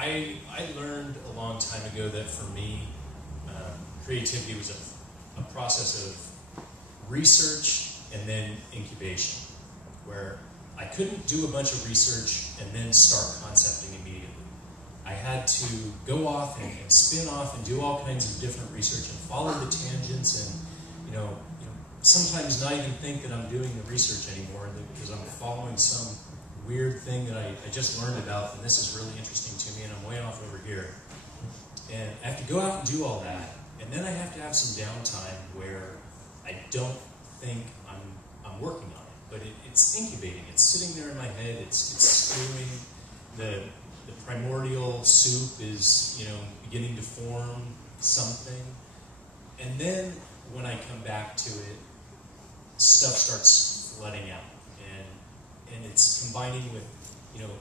I learned a long time ago that for me, creativity was a process of research and then incubation, where I couldn't do a bunch of research and then start concepting immediately. I had to go off and spin off and do all kinds of different research and follow the tangents and, sometimes not even think that I'm doing the research anymore because I'm following some weird thing that I just learned about, and this is really interesting to me, and I'm way off over here. And I have to go out and do all that, and then I have to have some downtime where I don't think I'm working on it, but it's incubating. It's sitting there in my head. It's stewing. The primordial soup is beginning to form something, and then when I come back to it, stuff starts flooding out, and it's combining with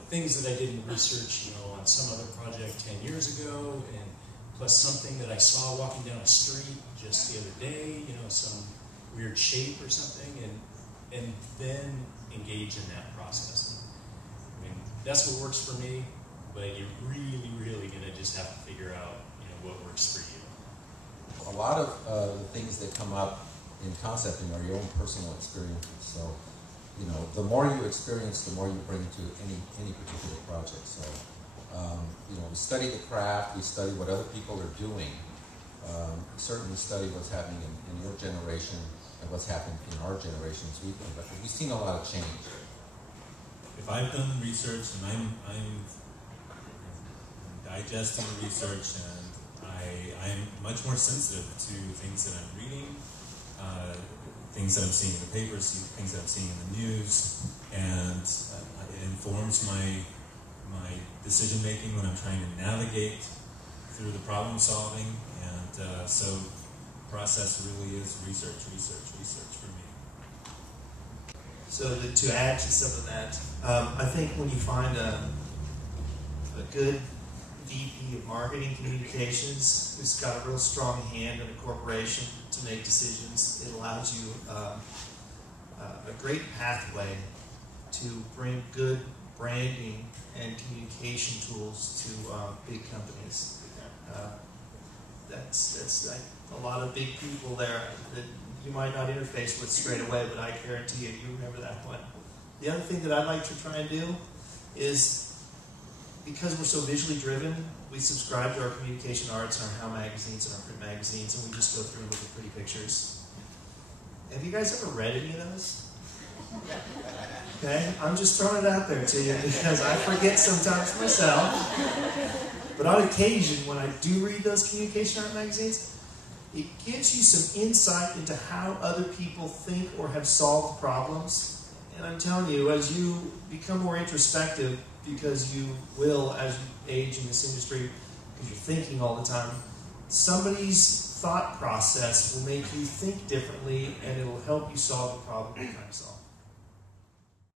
things that I did in research on some other project 10 years ago, and plus something that I saw walking down a street just the other day, some weird shape or something, and then engage in that process. I mean, that's what works for me, but you're really, really going to just have to figure out what works for you. A lot of the things that come up in concepting are your own personal experiences. So, the more you experience, the more you bring to any particular project. So, we study the craft, we study what other people are doing. Certainly study what's happening in your generation and what's happened in our generations. We've seen a lot of change. If I've done research and I'm digesting the research, and I'm much more sensitive to things that I'm reading, things that I'm seeing in the papers, things that I'm seeing in the news, and it informs my decision making when I'm trying to navigate through the problem solving, and so the process really is research for me. So to add to some of that, I think when you find a good VP of Marketing Communications who's got a real strong hand in a corporation to make decisions, it allows you a great pathway to bring good branding and communication tools to big companies. That's like a lot of big people there that you might not interface with straight away, but I guarantee you remember that one. The other thing that I'd like to try and do is, because we're so visually driven, we subscribe to our communication arts and our How magazines and our print magazines, and we just go through and look at pretty pictures. Have you guys ever read any of those? Okay, I'm just throwing it out there to you because I forget sometimes myself. But on occasion, when I do read those communication art magazines, it gives you some insight into how other people think or have solved problems. And I'm telling you, as you become more introspective, because you will as you age in this industry, because you're thinking all the time, somebody's thought process will make you think differently, and it'll help you solve the problem you're trying to solve.